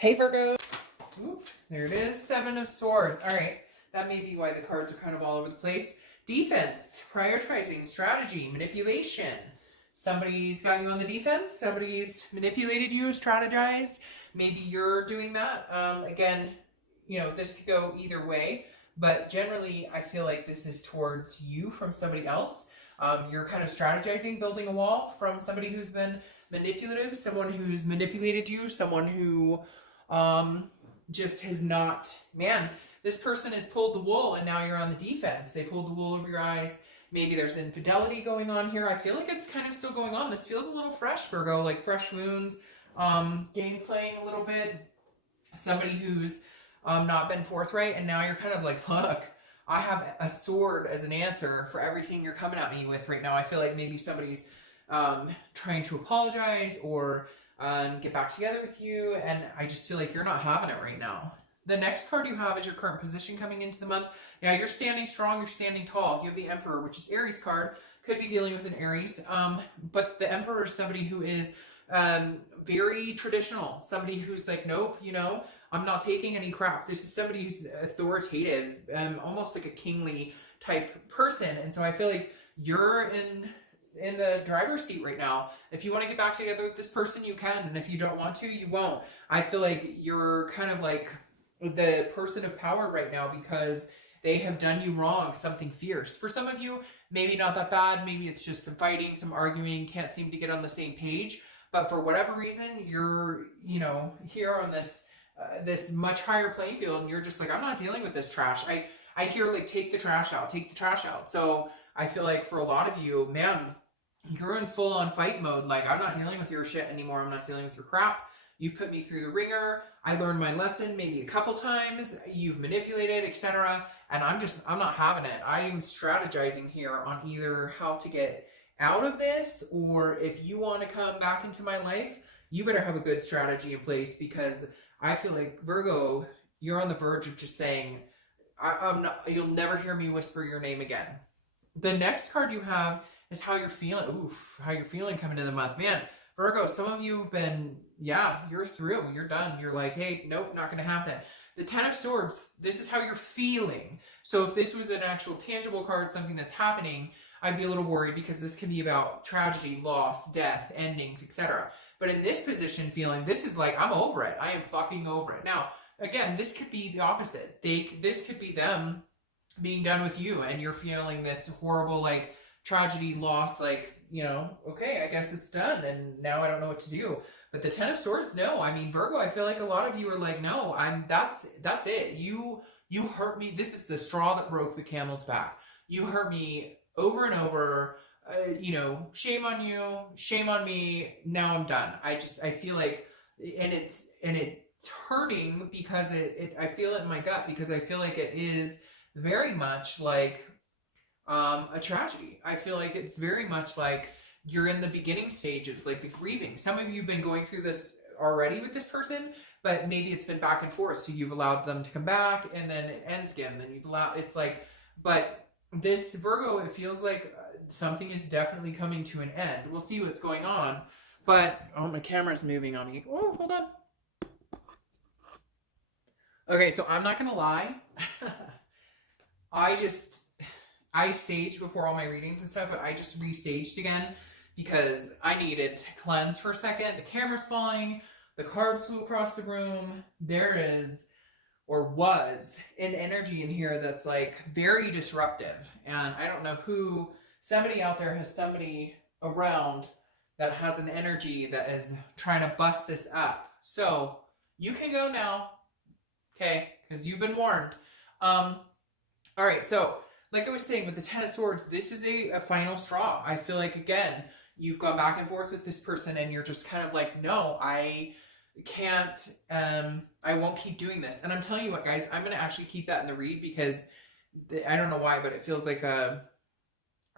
Hey Virgo. Ooh, there it is, Seven of Swords. All right, that may be why the cards are kind of all over the place. Defense, prioritizing, strategy, manipulation. Somebody's got you on the defense. Somebody's manipulated you, strategized. Maybe you're doing that. Again, you know, this could go either way, but generally I feel like this is towards you from somebody else. You're kind of strategizing, building a wall from somebody who's been manipulative, someone who's manipulated you, someone who just has not, man, this person has pulled the wool and now you're on the defense. They pulled the wool over your eyes. Maybe there's infidelity going on here. I feel like it's kind of still going on. This feels a little fresh, Virgo, like fresh wounds, game playing a little bit. Somebody who's not been forthright, and now you're kind of like, look, I have a sword as an answer for everything you're coming at me with right now. I feel like maybe somebody's trying to apologize or get back together with you, and I just feel like you're not having it right now. The next card you have is your current position coming into the month. Yeah, you're standing strong, you're standing tall. You have the Emperor, which is Aries card. Could be dealing with an Aries, but the Emperor is somebody who is very traditional. Somebody who's like, nope, you know, I'm not taking any crap. This is somebody who's authoritative, almost like a kingly type person. And so I feel like you're in the driver's seat right now. If you want to get back together with this person, you can. And if you don't want to, you won't. I feel like you're kind of like the person of power right now because they have done you wrong, something fierce. For some of you, maybe not that bad. Maybe it's just some fighting, some arguing, can't seem to get on the same page. But for whatever reason, you're, you know, here on this this much higher playing field, and you're just like, I'm not dealing with this trash. I hear like, take the trash out, take the trash out. So I feel like for a lot of you, man, you're in full on fight mode. Like, I'm not dealing with your shit anymore. I'm not dealing with your crap. You put me through the ringer. I learned my lesson maybe a couple times. You've manipulated, etc. And I'm not having it. I am strategizing here on either how to get out of this, or if you want to come back into my life, you better have a good strategy in place, because I feel like, Virgo, you're on the verge of just saying, I'm not, you'll never hear me whisper your name again. The next card you have is how you're feeling. Oof, how you're feeling coming into the month. Man, Virgo, some of you have been, yeah, you're through. You're done. You're like, hey, nope, not going to happen. The Ten of Swords, this is how you're feeling. So if this was an actual tangible card, something that's happening, I'd be a little worried, because this can be about tragedy, loss, death, endings, etc. But in this position feeling, this is like, I'm over it. I am fucking over it. Now, again, this could be the opposite. This could be them being done with you, and you're feeling this horrible, like, tragedy, loss, like, you know, okay, I guess it's done, and now I don't know what to do. But the Ten of Swords, no. I mean, Virgo, I feel like a lot of you are like, no, that's it. You hurt me. This is the straw that broke the camel's back. You hurt me over and over. You know, shame on you, shame on me. Now I'm done. I feel like, and it's hurting because I feel it in my gut, because I feel like it is very much like a tragedy. I feel like it's very much like you're in the beginning stages, like the grieving. Some of you have been going through this already with this person, but maybe it's been back and forth. So you've allowed them to come back, and then it ends again. Then you've allowed, it's like, but this Virgo, it feels like something is definitely coming to an end. We'll see what's going on. But, oh, my camera's moving on me. Oh, hold on. Okay, so I'm not going to lie. I saged before all my readings and stuff, but I just re-saged again because I needed to cleanse for a second. The camera's falling. The card flew across the room. There is, or was, an energy in here that's like very disruptive. And I don't know who, somebody out there has somebody around that has an energy that is trying to bust this up. So you can go now, okay? Because you've been warned. All right, so like I was saying, with the Ten of Swords, this is a final straw. I feel like, again, you've gone back and forth with this person, and you're just kind of like, no, I can't, I won't keep doing this. And I'm telling you what, guys, I'm going to actually keep that in the read, because I don't know why, but it feels like I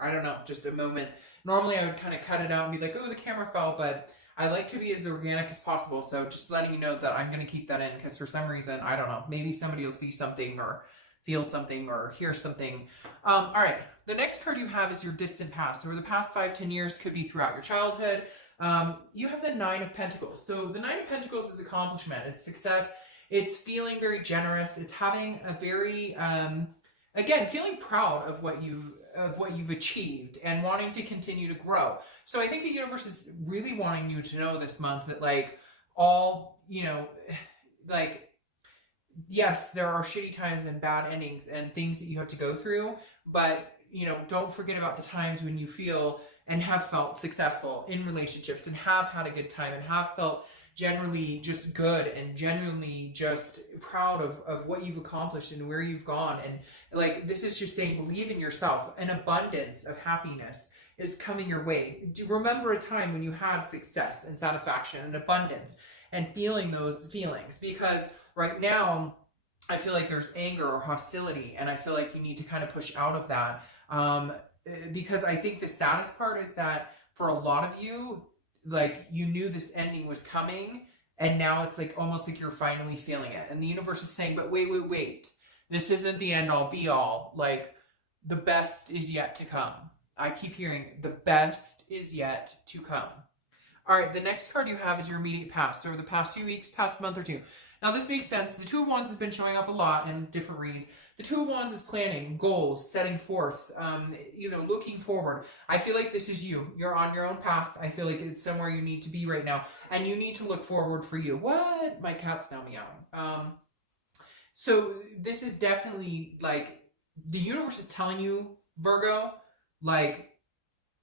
don't know, just a moment. Normally I would kind of cut it out and be like, oh, the camera fell, but I like to be as organic as possible. So just letting you know that I'm going to keep that in, because for some reason, I don't know, maybe somebody will see something or feel something or hear something. All right, the next card you have is your distant past. So the past 5-10 years, could be throughout your childhood. You have the Nine of Pentacles. So the Nine of Pentacles is accomplishment, it's success, it's feeling very generous, it's having a very, again, feeling proud of what you've achieved and wanting to continue to grow. So I think the universe is really wanting you to know this month that like all, you know, like, yes, there are shitty times and bad endings and things that you have to go through, but, you know, don't forget about the times when you feel and have felt successful in relationships and have had a good time and have felt generally just good and genuinely just proud of what you've accomplished and where you've gone. And like, this is just saying, believe in yourself. An abundance of happiness is coming your way. Do remember a time when you had success and satisfaction and abundance and feeling those feelings, because right now I feel like there's anger or hostility, and I feel like you need to kind of push out of that. Because I think the saddest part is that for a lot of you, like, you knew this ending was coming, and now it's like almost like you're finally feeling it. And the universe is saying, but wait. This isn't the end all be all. Like, the best is yet to come. I keep hearing the best is yet to come. All right, the next card you have is your immediate past. So the past few weeks, past month or two. Now this makes sense. The Two of Wands has been showing up a lot in different reads. The Two of Wands is planning, goals, setting forth, you know, looking forward. I feel like this is you. You're on your own path. I feel like it's somewhere you need to be right now. And you need to look forward for you. What? My cat's now meowing. So this is definitely like, the universe is telling you, Virgo, like,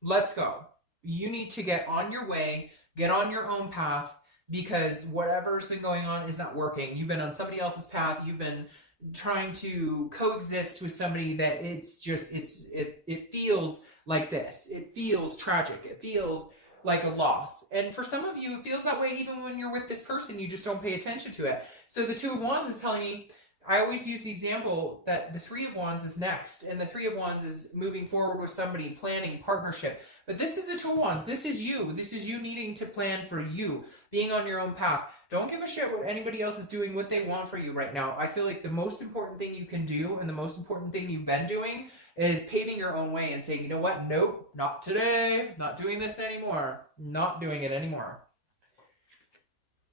let's go. You need to get on your way, get on your own path, because whatever's been going on is not working. You've been on somebody else's path. You've been trying to coexist with somebody that it's just, it feels like this. It feels tragic. It feels like a loss. And for some of you, it feels that way even when you're with this person. You just don't pay attention to it. So the Two of Wands is telling me, I always use the example that the Three of Wands is next. And the Three of Wands is moving forward with somebody, planning, partnership. But this is the Two of Wands. This is you. This is you needing to plan for you, being on your own path. Don't give a shit what anybody else is doing, what they want for you right now. I feel like the most important thing you can do, and the most important thing you've been doing, is paving your own way and saying, you know what? Nope, not today. Not doing this anymore. Not doing it anymore.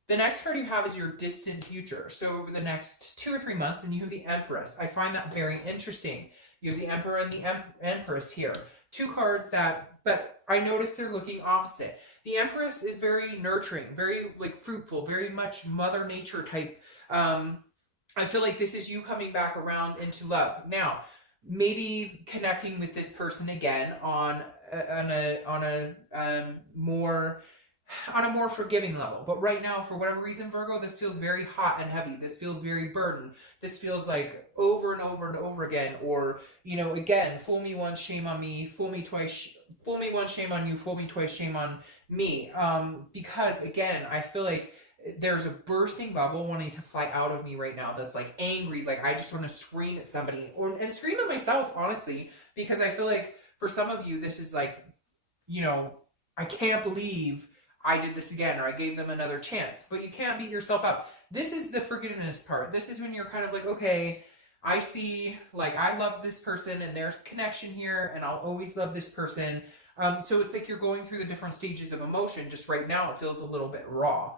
The next card you have is your distant future. So over the next 2 or 3 months, and you have the Empress. I find that very interesting. You have the Emperor and the Empress here. Two cards that, but I notice they're looking opposite. The Empress is very nurturing, very like fruitful, very much Mother Nature type. I feel like this is you coming back around into love. Now, maybe connecting with this person again on a more forgiving level. But right now, for whatever reason, Virgo, this feels very hot and heavy. This feels very burdened. This feels like over and over and over again. Or, you know, again, fool me once, shame on me. Fool me twice, fool me once, shame on you. Fool me twice, shame on me. Because, again, I feel like there's a bursting bubble wanting to fly out of me right now that's like angry. Like, I just want to scream at somebody and scream at myself, honestly. Because I feel like for some of you, this is like, you know, I can't believe I did this again, or I gave them another chance. But you can't beat yourself up. This is the forgiveness part. This is when you're kind of like, okay, I see, like, I love this person, and there's connection here, and I'll always love this person. So it's like you're going through the different stages of emotion. Just right now, it feels a little bit raw.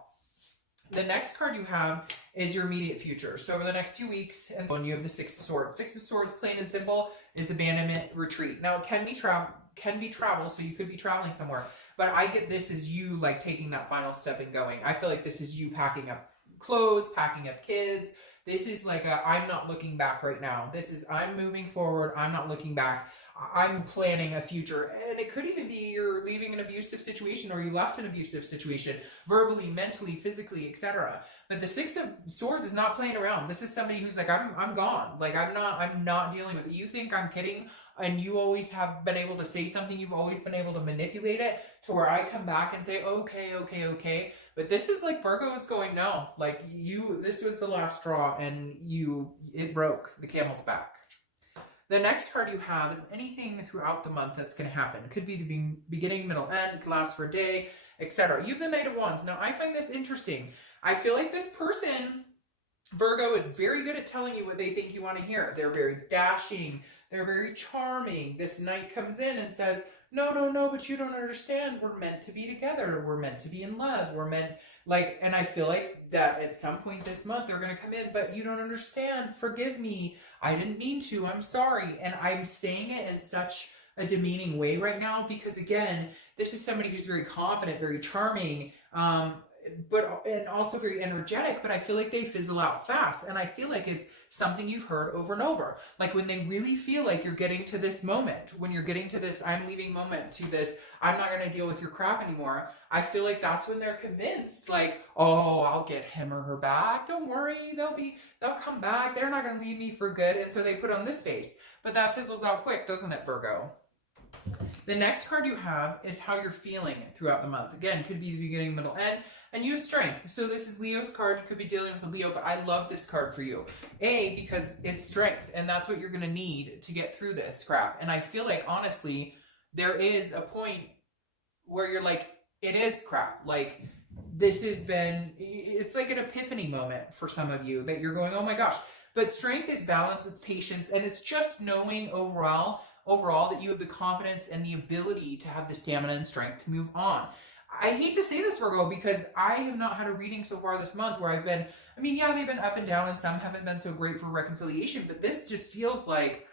The next card you have is your immediate future. So over the next few weeks, and then you have the Six of Swords. Six of Swords, plain and simple, is abandonment, retreat. Now, it can be travel, so you could be traveling somewhere. But I get this as you like taking that final step and going. I feel like this is you packing up clothes, packing up kids. This is like I'm not looking back right now. This is I'm moving forward. I'm not looking back. I'm planning a future. And it could even be you're leaving an abusive situation, or you left an abusive situation, verbally, mentally, physically, etc. But the Six of Swords is not playing around. This is somebody who's like, I'm gone. Like, I'm not dealing with it. You think I'm kidding, and you always have been able to say something. You've always been able to manipulate it to where I come back and say, okay. But this is like Virgo is going, no, like this was the last straw, and it broke the camel's back. The next card you have is anything throughout the month that's going to happen. It could be the beginning, middle, end, it could last for a day, etc. You have the Knight of Wands. Now, I find this interesting. I feel like this person, Virgo, is very good at telling you what they think you want to hear. They're very dashing. They're very charming. This Knight comes in and says, no, no, no, but you don't understand. We're meant to be together. We're meant to be in love. We're meant, like, and I feel like that at some point this month they're going to come in, but you don't understand. Forgive me. I didn't mean to. I'm sorry. And I'm saying it in such a demeaning way right now because, again, this is somebody who's very confident, very charming, and also very energetic, but I feel like they fizzle out fast. And I feel like it's something you've heard over and over. Like when they really feel like you're getting to this moment, when you're getting to this I'm leaving moment, to this I'm not going to deal with your crap anymore, I feel like that's when they're convinced, like, oh, I'll get him or her back. Don't worry, they'll come back. They're not going to leave me for good. And so they put on this face. But that fizzles out quick, doesn't it, Virgo? The next card you have is how you're feeling throughout the month. Again, could be the beginning, middle, end. And you have strength. So this is Leo's card. You could be dealing with a Leo, but I love this card for you. Because it's strength, and that's what you're going to need to get through this crap. And I feel like, honestly, there is a point where you're like, it is crap. Like, this has been, it's like an epiphany moment for some of you that you're going, oh my gosh. But strength is balance, it's patience, and it's just knowing overall that you have the confidence and the ability to have the stamina and strength to move on. I hate to say this, Virgo, because I have not had a reading so far this month where I've been, I mean, yeah, they've been up and down and some haven't been so great for reconciliation, but this just feels like,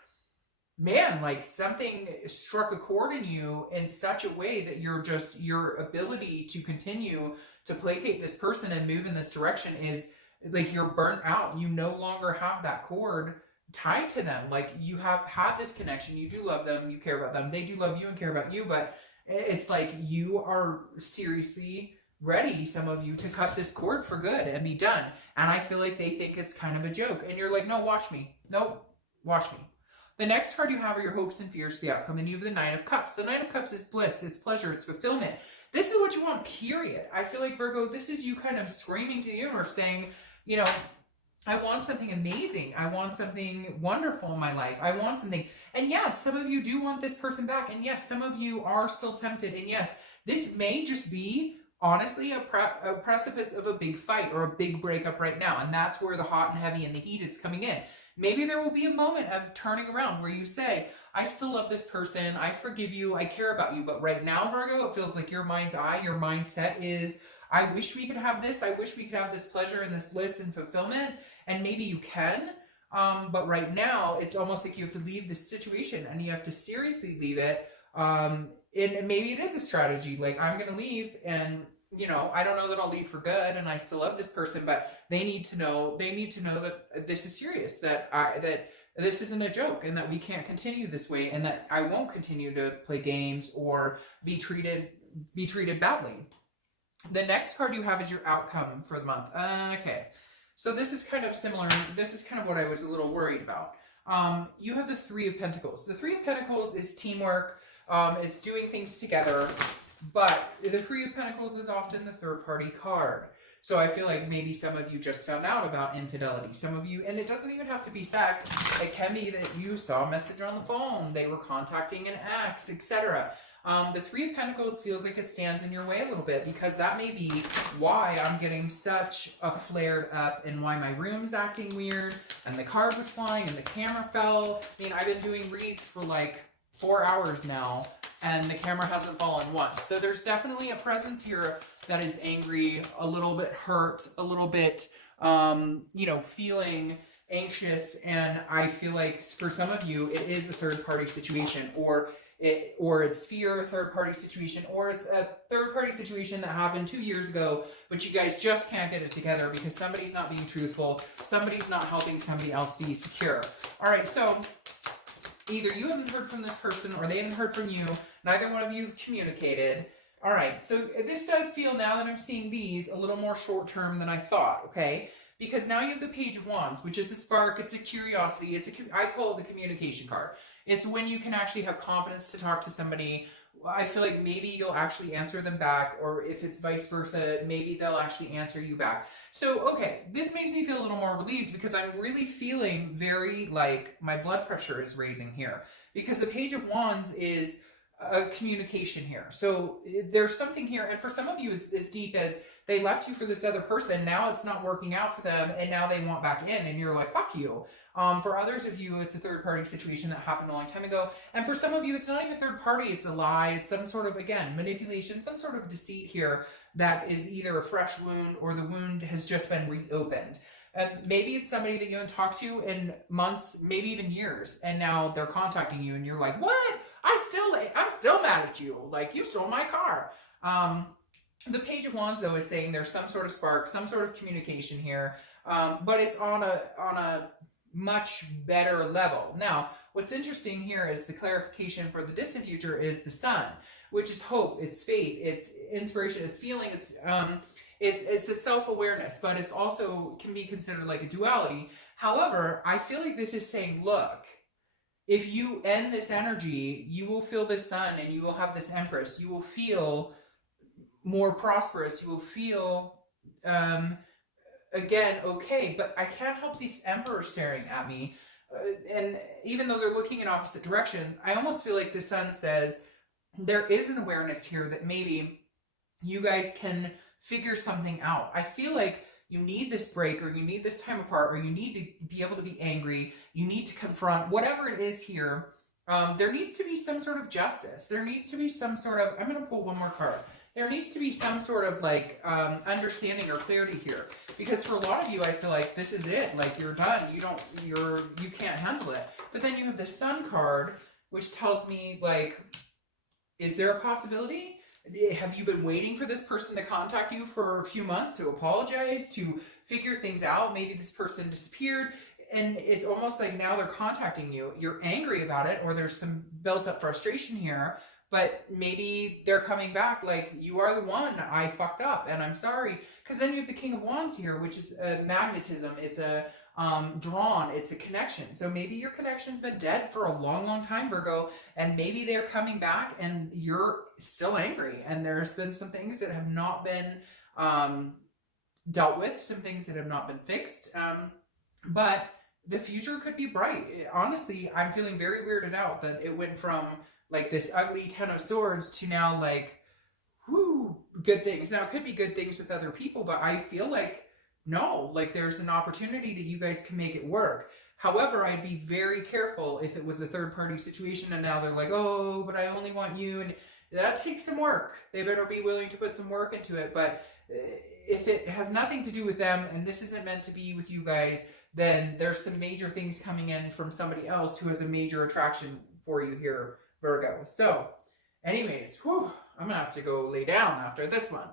man, like something struck a chord in you in such a way that your ability to continue to placate this person and move in this direction is like you're burnt out. You no longer have that cord tied to them. Like you have had this connection. You do love them. You care about them. They do love you and care about you, but it's like you are seriously ready, some of you, to cut this cord for good and be done. And I feel like they think it's kind of a joke. And you're like, no, watch me. Nope, watch me. The next card you have are your hopes and fears for the outcome. And you have the Nine of Cups. The Nine of Cups is bliss, it's pleasure, it's fulfillment. This is what you want, period. I feel like, Virgo, this is you kind of screaming to the universe saying, you know, I want something amazing. I want something wonderful in my life. I want something. And yes, some of you do want this person back. And yes, some of you are still tempted. And yes, this may just be, honestly, a precipice of a big fight or a big breakup right now. And that's where the hot and heavy and the heat is coming in. Maybe there will be a moment of turning around where you say, I still love this person. I forgive you. I care about you. But right now, Virgo, it feels like your mind's eye, your mindset is, I wish we could have this. I wish we could have this pleasure and this bliss and fulfillment. And maybe you can. But right now, it's almost like you have to leave this situation and you have to seriously leave it. And maybe it is a strategy. Like, I'm going to leave and, you know, I don't know that I'll leave for good and I still love this person, but they need to know that this is serious, that this isn't a joke and that we can't continue this way and that I won't continue to play games or be treated badly. The next card you have is your outcome for the month. Okay. So this is kind of similar. This is kind of what I was a little worried about. You have the Three of Pentacles. The Three of Pentacles is teamwork. It's doing things together. But the Three of Pentacles is often the third party card. So I feel like maybe some of you just found out about infidelity. Some of you, and it doesn't even have to be sex. It can be that you saw a message on the phone. They were contacting an ex, etc. The Three of Pentacles feels like it stands in your way a little bit because that may be why I'm getting such a flared up and why my room's acting weird and the card was flying and the camera fell. I mean, I've been doing reads for like 4 hours now and the camera hasn't fallen once. So there's definitely a presence here that is angry, a little bit hurt, a little bit, you know, feeling anxious. And I feel like for some of you, it is a third party situation or it's fear, a third-party situation, or it's a third-party situation that happened 2 years ago, but you guys just can't get it together because somebody's not being truthful, somebody's not helping somebody else be secure. All right, so either you haven't heard from this person or they haven't heard from you. Neither one of you have communicated. All right, so this does feel, now that I'm seeing these, a little more short-term than I thought, okay? Because now you have the Page of Wands, which is a spark, it's a curiosity, I call it the communication card. It's when you can actually have confidence to talk to somebody. I feel like maybe you'll actually answer them back, or if it's vice versa, maybe they'll actually answer you back. So, okay, this makes me feel a little more relieved because I'm really feeling very like my blood pressure is raising here. Because the Page of Wands is a communication here. So there's something here, and for some of you it's as deep as they left you for this other person. Now it's not working out for them, and now they want back in, and you're like, fuck you. For others of you, it's a third party situation that happened a long time ago. And for some of you, it's not even third party, it's a lie. It's some sort of, again, manipulation, some sort of deceit here that is either a fresh wound or the wound has just been reopened. Maybe it's somebody that you haven't talked to in months, maybe even years, and now they're contacting you and you're like, what? I'm still mad at you. Like, you stole my car. The Page of Wands, though, is saying there's some sort of spark, some sort of communication here, but it's on a much better level. Now, what's interesting here is the clarification for the distant future is the Sun, which is hope, it's faith, it's inspiration, it's feeling, it's a self-awareness, but it's also can be considered like a duality. However, I feel like this is saying, look, if you end this energy, you will feel the Sun and you will have this Empress. You will feel more prosperous. You will feel, again, okay, but I can't help these Emperors staring at me. And even though they're looking in opposite directions, I almost feel like the Sun says there is an awareness here that maybe you guys can figure something out. I feel like you need this break, or you need this time apart, or you need to be able to be angry. You need to confront whatever it is here. There needs to be some sort of justice. There needs to be some sort of, I'm going to pull one more card. There needs to be some sort of like understanding or clarity here, because for a lot of you, I feel like this is it. Like, you're done. You can't handle it. But then you have the Sun card, which tells me, like, is there a possibility? Have you been waiting for this person to contact you for a few months to apologize, to figure things out? Maybe this person disappeared, and it's almost like now they're contacting you. You're angry about it, or there's some built up frustration here, but maybe they're coming back like, you are the one, I fucked up and I'm sorry. Because then you have the King of Wands here, which is a magnetism. It's a drawn, it's a connection. So maybe your connection's been dead for a long, long time, Virgo, and maybe they're coming back and you're still angry, and there's been some things that have not been dealt with, some things that have not been fixed, but the future could be bright. Honestly, I'm feeling very weirded out that it went from like this ugly Ten of Swords to now like, whoo, good things. Now, it could be good things with other people, but I feel like, no, like there's an opportunity that you guys can make it work. However, I'd be very careful if it was a third party situation and now they're like, oh, but I only want you. And that takes some work. They better be willing to put some work into it. But if it has nothing to do with them and this isn't meant to be with you guys, then there's some major things coming in from somebody else who has a major attraction for you here, Virgo. So anyways, whew, I'm going to have to go lay down after this one.